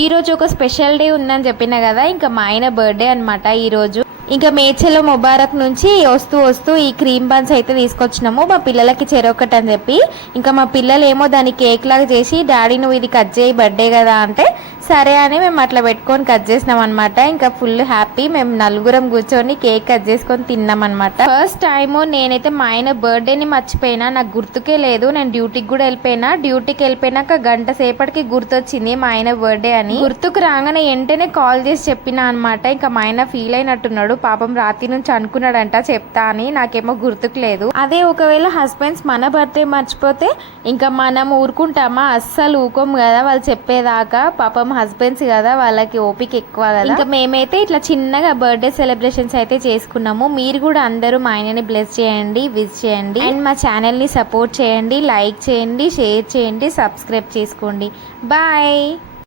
ఈ రోజు ఒక స్పెషల్ డే ఉందని చెప్పిన కదా, ఇంకా మా ఆయన బర్త్డే అనమాట ఈ రోజు. ఇంకా మేడ్చల్ ముబారక్ నుంచి వస్తూ వస్తూ ఈ క్రీమ్ బన్స్ అయితే తీసుకొచ్చినాము మా పిల్లలకి చెరొకటి అని చెప్పి. ఇంకా మా పిల్లలు ఏమో దాన్ని కేక్ లాగా చేసి, డాడీ నువ్వు ఇది కట్ చేయి బర్త్డే కదా అంటే సరే అని మేము అట్లా పెట్టుకొని కట్ చేసినాం అనమాట. ఇంకా ఫుల్ హ్యాపీ, మేము నలుగురం కూర్చొని కేక్ కట్ చేసుకొని తిన్నాం అనమాట. ఫస్ట్ టైము నేనైతే మా ఆయన బర్త్డేని మర్చిపోయినా, నాకు గుర్తుకే లేదు. నేను డ్యూటీకి కూడా వెళ్ళిపోయినా, డ్యూటీకి వెళ్ళిపోయినాక గంట సేపటికి గుర్తొచ్చింది మా ఆయన బర్త్డే అని. గుర్తుకు రాగానే వెంటనే కాల్ చేసి చెప్పినా అనమాట. ఇంకా మా ఆయన ఫీల్ అయినట్టున్నాడు, పాపం రాత్రి నుంచి అనుకున్నాడంట చెప్తా అని, నాకేమో గుర్తుకు లేదు. అదే ఒకవేళ హస్బెండ్స్ మన బర్త్డే మర్చిపోతే ఇంకా మనం ఊరుకుంటామా? అస్సలు ఊకోము కదా వాళ్ళు చెప్పేదాకా. పాపం హస్బెండ్స్ కదా, వాళ్ళకి ఓపిక ఎక్కువ కదా. ఇంకా మేమైతే ఇట్లా చిన్నగా బర్త్డే సెలబ్రేషన్స్ అయితే చేసుకున్నాము. మీరు కూడా అందరూ మా ఆయనని బ్లెస్ చేయండి, విజ్ చేయండి, అండ్ మా ఛానల్ ని సపోర్ట్ చేయండి, లైక్ చేయండి, షేర్ చేయండి, సబ్స్క్రైబ్ చేసుకోండి. బాయ్.